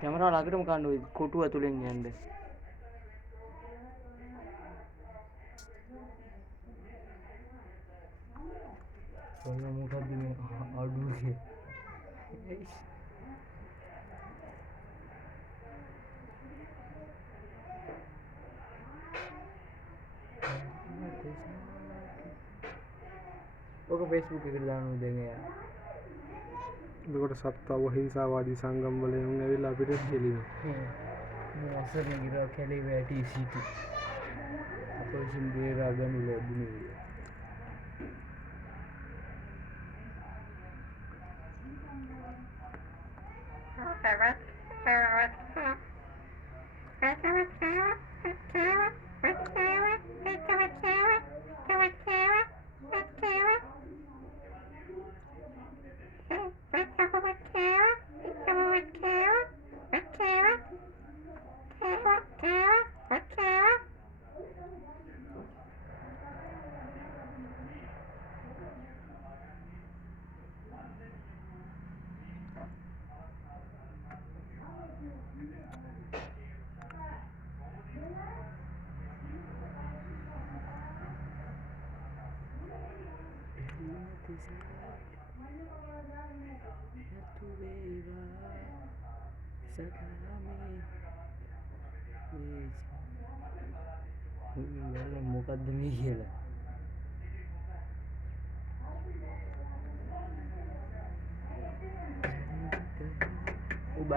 කැමරාව ළඟටම ගන්න ඔය කොටුව ඇතුලෙන් යන්න. ඔන්න මොකද්ද මේ අඩුවේ. ඔක Facebook එකට දාන්න දෙන්න යා. එතකොට සත්ව හිංසාවාදී සංගම් වල උන් ඇවිල්ලා අපිට කෙලිනවා. මොසරේ ගිරා කැලේ වැටි සිටි. අපෝසින් බේරා ගනු ලැබුණේ. මොකද්ද මේ කියලා. ඔබ